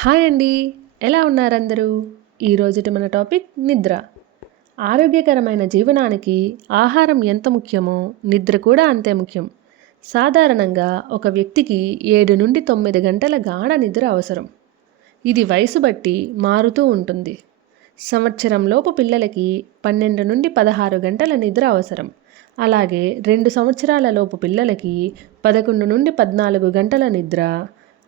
Hi అండి. ఎలా ఉన్నారందరూ? ఈరోజుటి మన టాపిక్ నిద్ర. ఆరోగ్యకరమైన జీవనానికి ఆహారం ఎంత ముఖ్యమో నిద్ర కూడా అంతే ముఖ్యం. సాధారణంగా ఒక వ్యక్తికి 7 నుండి 9 గంటల గాఢ నిద్ర అవసరం. ఇది వయసు బట్టి మారుతూ ఉంటుంది. సంవత్సరంలోపు పిల్లలకి 12 నుండి 16 గంటల నిద్ర అవసరం. అలాగే 2 సంవత్సరాల లోపు పిల్లలకి 11 నుండి 14 గంటల నిద్ర,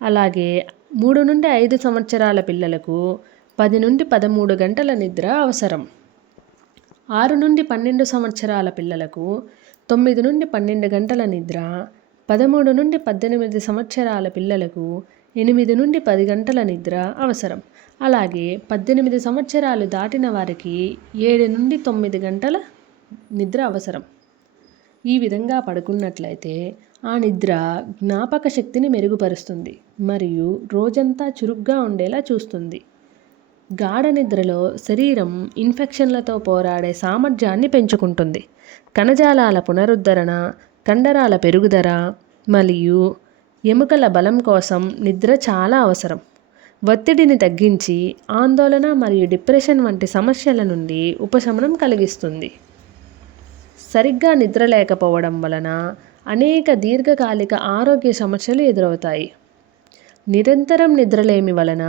అలాగే 3 నుండి 5 సంవత్సరాల పిల్లలకు 10 నుండి 13 గంటల నిద్ర అవసరం. 6 నుండి 12 సంవత్సరాల పిల్లలకు 9 నుండి 12 గంటల నిద్ర, 13 నుండి 18 సంవత్సరాల పిల్లలకు 8 నుండి 10 గంటల నిద్ర అవసరం. అలాగే 18 సంవత్సరాలు దాటిన వారికి 7 నుండి 9 గంటల నిద్ర అవసరం. ఈ విధంగా పడుకున్నట్లయితే ఆ నిద్ర జ్ఞాపక శక్తిని మెరుగుపరుస్తుంది మరియు రోజంతా చురుగ్గా ఉండేలా చూస్తుంది. గాఢ నిద్రలో శరీరం ఇన్ఫెక్షన్లతో పోరాడే సామర్థ్యాన్ని పెంచుకుంటుంది. కణజాలాల పునరుద్ధరణ, కండరాల పెరుగుదల మరియు ఎముకల బలం కోసం నిద్ర చాలా అవసరం. ఒత్తిడిని తగ్గించి ఆందోళన మరియు డిప్రెషన్ వంటి సమస్యల నుండి ఉపశమనం కలిగిస్తుంది. సరిగ్గా నిద్ర లేకపోవడం వలన అనేక దీర్ఘకాలిక ఆరోగ్య సమస్యలు ఎదురవుతాయి. నిరంతరం నిద్రలేమి వలన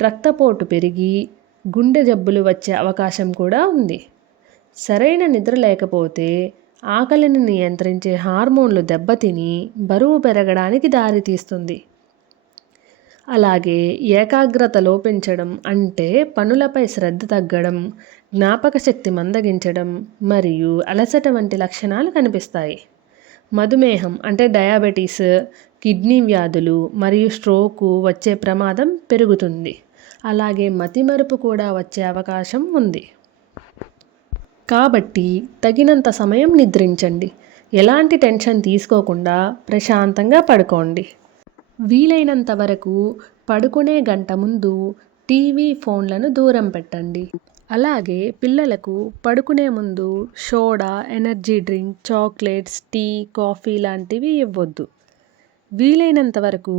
రక్తపోటు పెరిగి గుండె జబ్బులు వచ్చే అవకాశం కూడా ఉంది. సరైన నిద్ర లేకపోతే ఆకలిని నియంత్రించే హార్మోన్లు దెబ్బతిని బరువు పెరగడానికి దారితీస్తుంది. అలాగే ఏకాగ్రత లోపించడం అంటే పనులపై శ్రద్ధ తగ్గడం, జ్ఞాపక శక్తి మందగించడం మరియు అలసట వంటి లక్షణాలు కనిపిస్తాయి. మధుమేహం అంటే డయాబెటీస్, కిడ్నీ వ్యాధులు మరియు స్ట్రోకు వచ్చే ప్రమాదం పెరుగుతుంది. అలాగే మతిమరుపు కూడా వచ్చే అవకాశం ఉంది. కాబట్టి తగినంత సమయం నిద్రించండి. ఎలాంటి టెన్షన్ తీసుకోకుండా ప్రశాంతంగా పడుకోండి. వీలైనంత వరకు పడుకునే గంట ముందు టీవీ, ఫోన్లను దూరం పెట్టండి. అలాగే పిల్లలకు పడుకునే ముందు soda, energy drink, chocolates, tea, coffee లాంటివి ఇవ్వొద్దు. వీలైనంత వరకు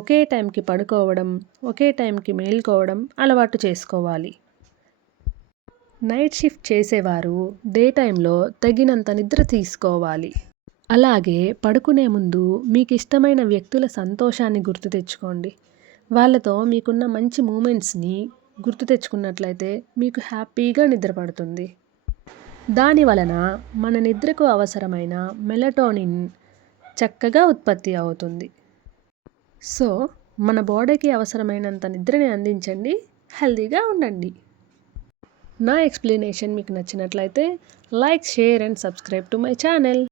ఒకే టైంకి పడుకోవడం, ఒకే టైంకి మేల్కోవడం అలవాటు చేసుకోవాలి. నైట్ షిఫ్ట్ చేసేవారు డే టైంలో తగినంత నిద్ర తీసుకోవాలి. అలాగే పడుకునే ముందు మీకు ఇష్టమైన వ్యక్తుల సంతోషాన్ని గుర్తు తెచ్చుకోండి. వాళ్ళతో మీకున్న మంచి మూమెంట్స్ని గుర్తు తెచ్చుకున్నట్లయితే మీకు హ్యాపీగా నిద్ర పడుతుంది. దాని వలన మన నిద్రకు అవసరమైన మెలటోనిన్ చక్కగా ఉత్పత్తి అవుతుంది. సో మన బాడీకి అవసరమైనంత నిద్రని అందించండి, హెల్తీగా ఉండండి. నా ఎక్స్ప్లెనేషన్ మీకు నచ్చినట్లయితే like, share and subscribe to my channel.